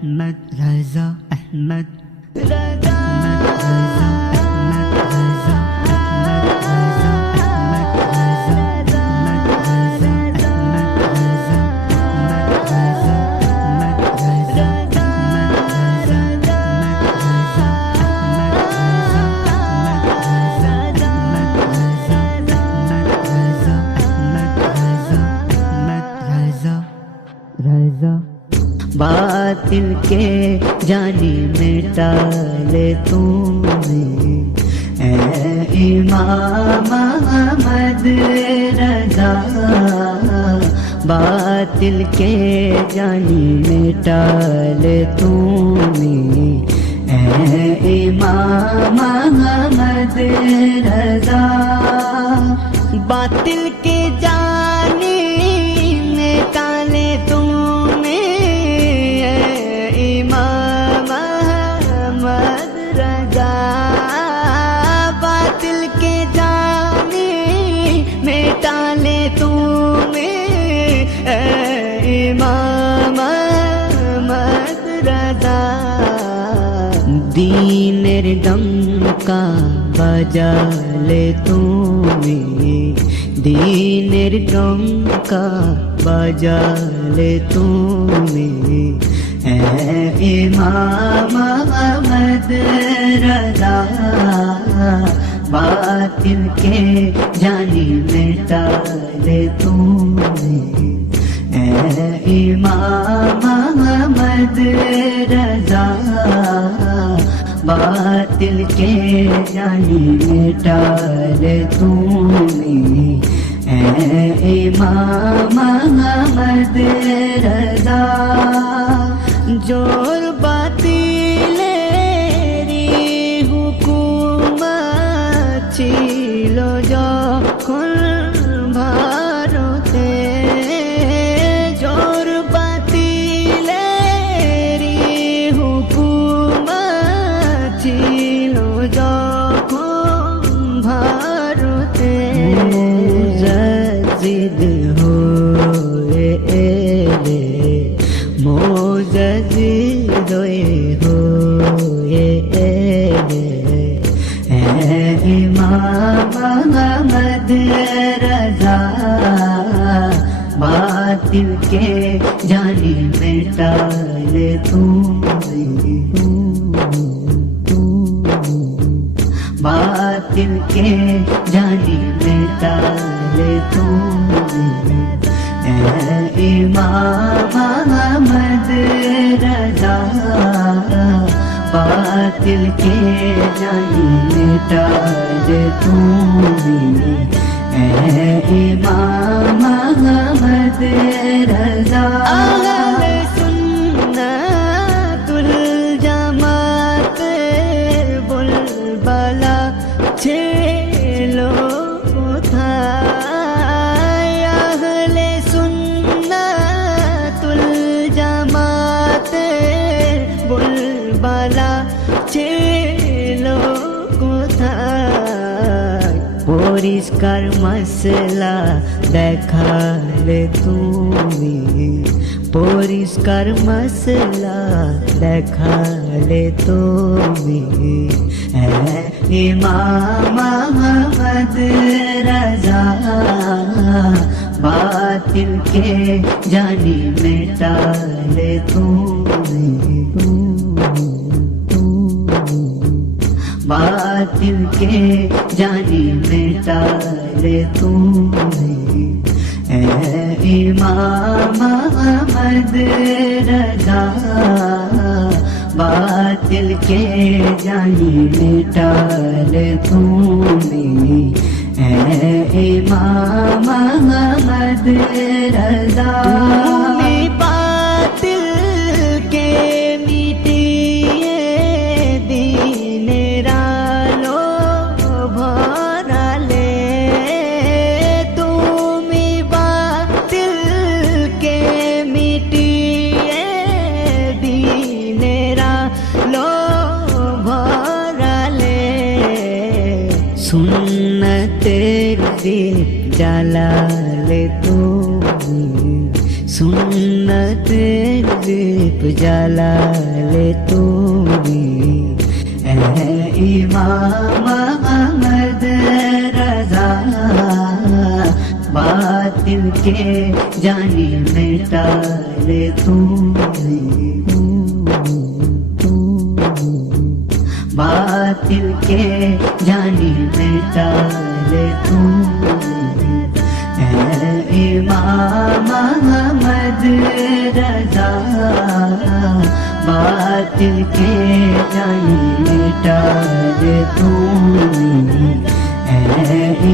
अहमद रज़ा अहमद रज़ा रज़ा अहमद रज़ा अहमद रज़ा अहमद रज़ा अहमद रज़ा अहमद रज़ा अहमद रज़ा अहमद रज़ा रज़ा बातिल के जानी मिटा ले तूने ए इमाम अहमद रज़ा बातिल के जानी मिटा ले तूने ए इमाम अहमद रज़ा बातिल के जानी मिटा ले तूने इमाम अहमद रज़ा बातिल के जानी मिटा ले तूने इमाम अहमद रज़ा दीनेर डंका बजा ले तूने दीनेर डंका बजा ले तूने इमाम अहमद रज़ा बातिल के जानी मिटा ले तूने इमाम अहमद रज़ा बातिल के जानी मिटा ले तूने इमाम अहमद रज़ा जोर बातिलेरी हुकुमत छिलो যখন ভারতে जोर बातिलेरी हुकुमत छिलो যখন ভারতে মুজাদ্দিদ হয়ে এলে মুজাদ্দিদ হয়ে এলে इमाम अहमद रज़ा बातिल के जानी मिटा ले तूने बातिल के जानी मिटा ले तूने इमाम अहमद रज़ा बातिल के जानी मिटा ले तूने इमाम अहमद रज़ा अहले सुन्नतुल जमात बुलबुला ছিলো কোথায় আহলে সুন্নাতুল জামাত বুলবুলা ছিলো কোথায় পরিষ্কার মসলা দেখালে তুমি পরিষ্কার মসলা দেখালে তুমি इमाम अहमद रज़ा बातिल के जानी मिटा ले तूने बातिल के जानी मिटा ले तूने इमाम अहमद रज़ा बातिल के जानी मिटा ले तूने इमाम अहमद रज़ा बातिल के मिटिए दीनेर आलो भराले তুমি বাতিল के मिटिए दीनेर लो भराले सुन्नतेर दीप জ্বালালে তুমি सुन्नत दीप जला ले तू भी इमाम अहमद रज़ा बातिल के जानी मिटा ले तू बातिल के जानी मिटा ले तू इमाम अहमद रज़ा बातिल के जानी मिटा ले तू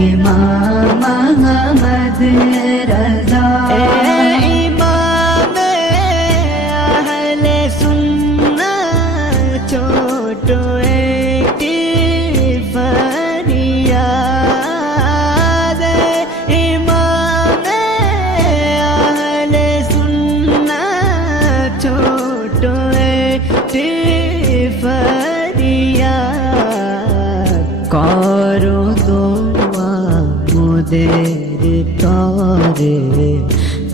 इमाम अहमद रज़ा इमाम अहले सुन्नत छोटो एटी फरियाद इमाम अहले सुन्नत छोटो एटी फरियाद करो दुआ मुदेर तारे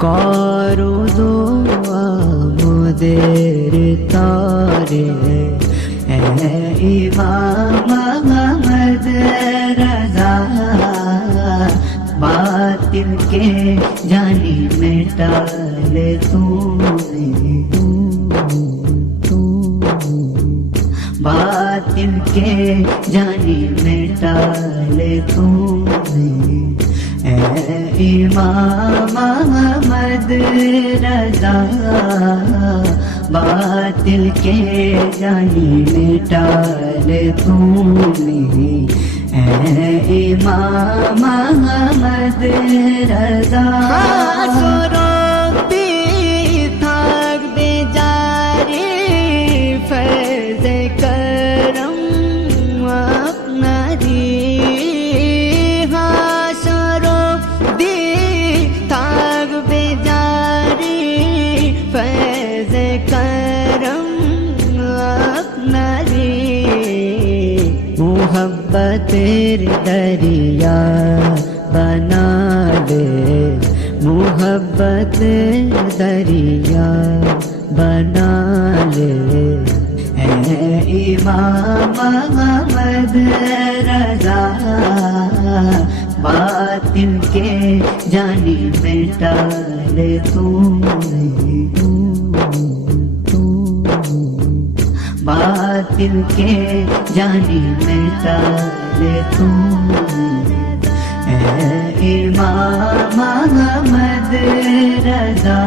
करो दुआ मुदेर तारे इमाम अहमद रज़ा बातिल के जानी मिटा ले तू बातिल के जानी मिटा ले तू इमाम अहमद रज़ा बातिल के जानी मिटा ले तू इमाम अहमद रज़ा मोहब्बतेर दरिया बना दे मोहब्बत दरिया बना ले इमाम अहमद रज़ा बातिल के जानी मिटा ले तू बातिल के जानी मिटा ले तू इमाम अहमद रज़ा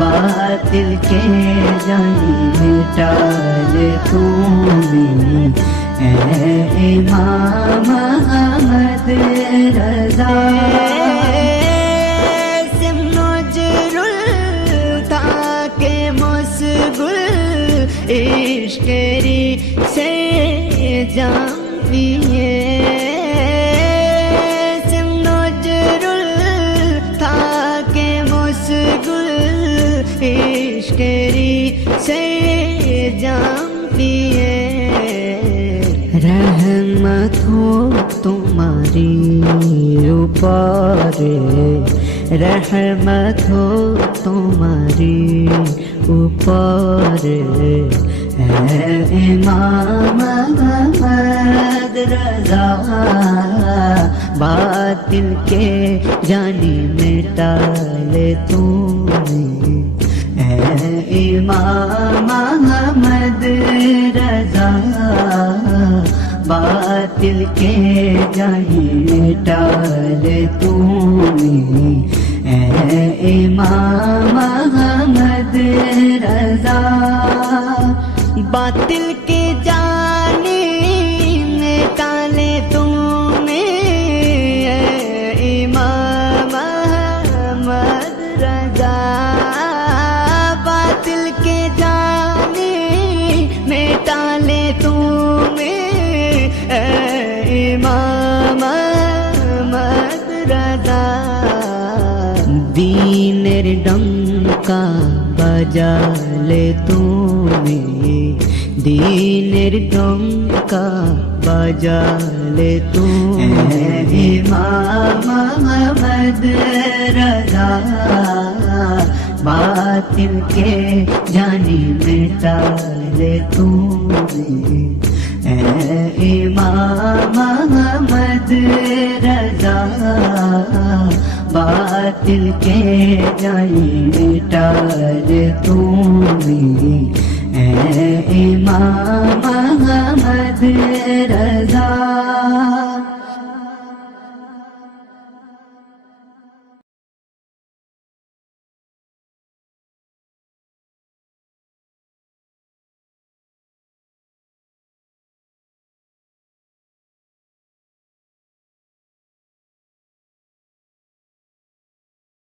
बातिल के जानी मिटा ले तू इमाम अहमद रज़ा इश्क़री से जाम पिए नजरुल था के मुस्कुल इश्क़री से जाम पिए रहमत हो तुम्हारी ऊपर रहमत हो तुम्हारी ऊपर इमाम अहमद रज़ा बातिल के जानी मिटा ले तू इमाम अहमद रज़ा बातिल के जानी मिटा ले तू इमाम अहमद रज़ा बातिल के जानी मिटा ले तूने इमाम अहमद रज़ा बातिल के जानी मिटा ले तूने इमाम अहमद रज़ा दीनेर डंका बजा ले तूने दीनेर डंका बजा ले तू इमाम अहमद रज़ा बातिल के जानी मिटा ले तू इमाम अहमद रजा, बातिल के जानी मिटा ले तू इमाम